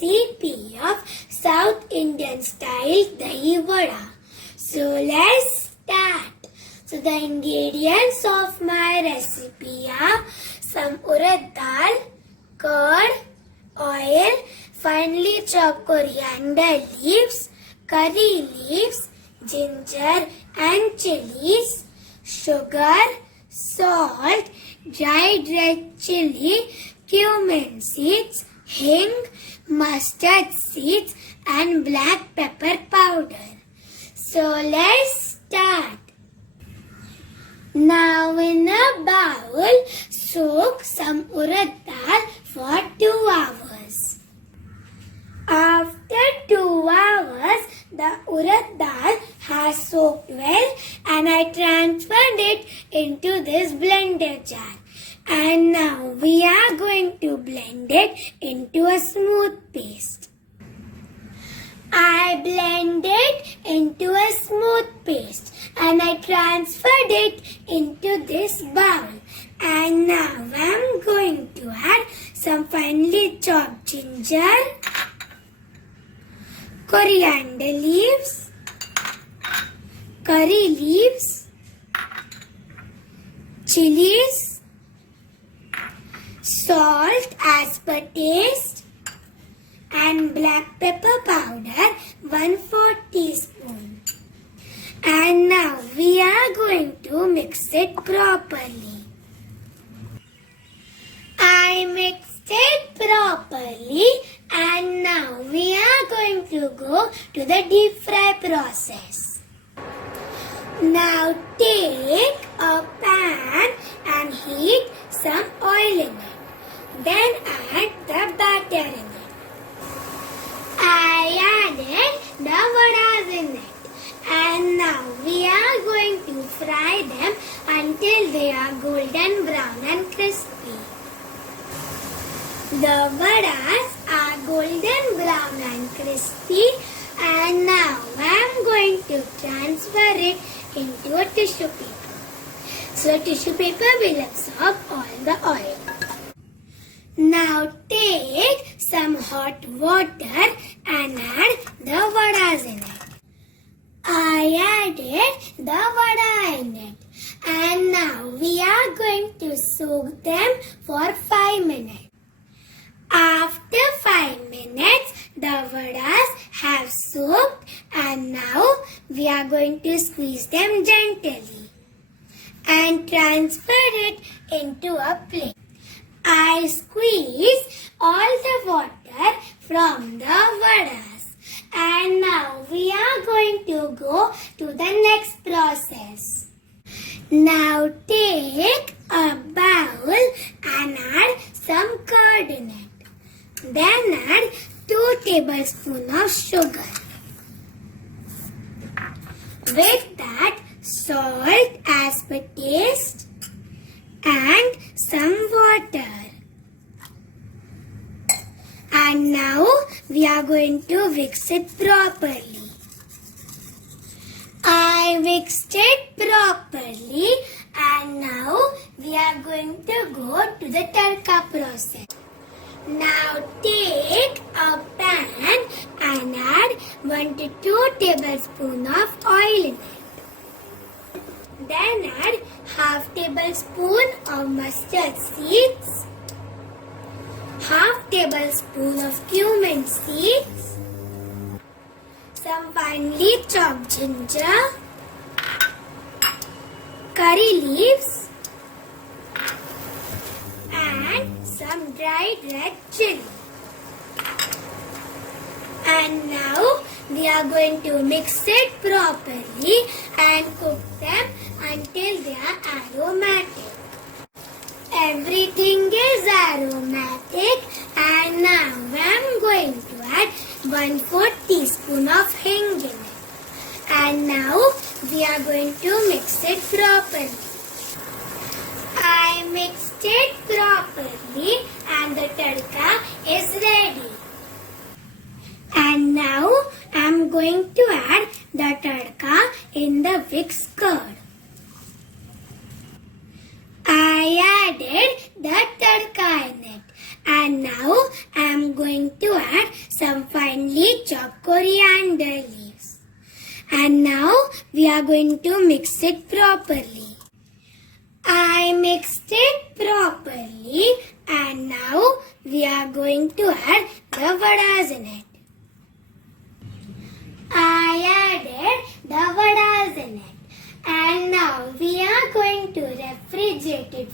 recipe of South Indian style Dahi Vada. So let's start. So the ingredients of my recipe are some urad dal, curd, oil, finely chopped coriander leaves, curry leaves, ginger and chilies, sugar, salt, dried red chili, cumin seeds, hing, mustard seeds and black pepper powder. So let's start. Now in a bowl, soak some urad dal for 2 hours. After 2 hours, the urad dal has soaked well and I transferred it into this blender jar. And now we are going to blend it into a smooth paste. I blended into a smooth paste and I transferred it into this bowl. And now I am going to add some finely chopped ginger, coriander leaves, curry leaves, chilies, salt as per taste, and black pepper powder 1/4 teaspoon. And now we are going to mix it properly. I mixed it properly and now we are going to go to the deep fry process. Now take a pan and heat some oil in it. Then add the batter in it. I added the vadas in it. And now we are going to fry them until they are golden brown and crispy. The vadas are golden brown and crispy and now I am going to transfer it into a tissue paper. So tissue paper will absorb all the oil. Now take some hot water and add the vadas in it. I added the vada in it and now we are going to soak them for 5 minutes. After 5 minutes, the vadas have soaked and now we are going to squeeze them gently and transfer it into a plate. I squeeze all the water from the vadas and now we are going to go to the next process. Now take a bowl and add some curd in it. Then add 2 tablespoons of sugar. With that, salt as per taste and some water. And now we are going to mix it properly. I mixed it properly and now we are going to go to the tadka process. Now take a pan and add 1 to 2 tablespoons of oil in it. Then add half tablespoon of mustard seeds, half tablespoon of cumin seeds, some finely chopped ginger, curry leaves, and some dried red chili. And now we are going to mix it properly and cook them until they are aromatic. Everything is aromatic and now I am going to add 1/4 teaspoon of hing in it. And now we are going to mix it properly. I mixed it properly and the tadka is ready. And now I am going to add the tadka in the mixed curd. I added the tadka in it. And now I am going to add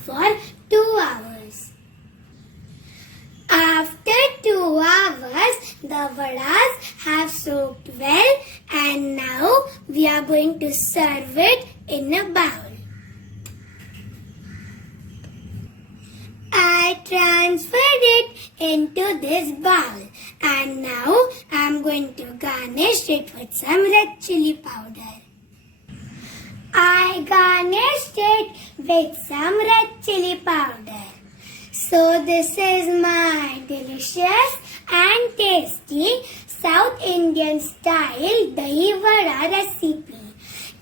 for 2 hours. After 2 hours, the vadas have soaked well, and now we are going to serve it in a bowl. I transferred it into this bowl, and now I am going to garnish it with some red chili powder. I garnished it with some red chili powder. So this is my delicious and tasty South Indian style Dahi Vada recipe.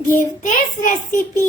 Give this recipe